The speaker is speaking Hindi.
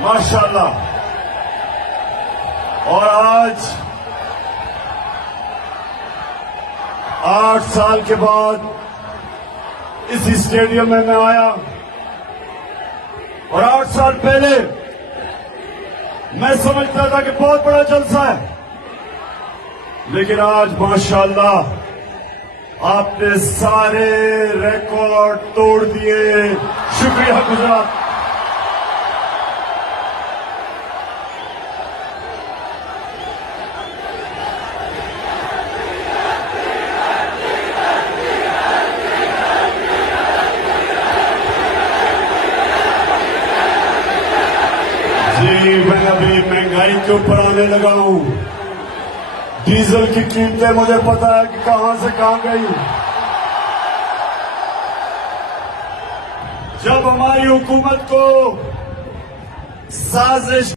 माशाल्लाह। और आज 8 साल के बाद इस स्टेडियम में मैं आया और 8 साल पहले मैं समझता था कि बहुत बड़ा जलसा है, लेकिन आज माशाल्लाह आपने सारे रिकॉर्ड तोड़ दिए। शुक्रिया गुजरात। जी मैं अभी महंगाई के ऊपर आने लगा हूं। डीजल की कीमतें मुझे पता है कि कहां से कहां गई। जब हमारी हुकूमत को साजिश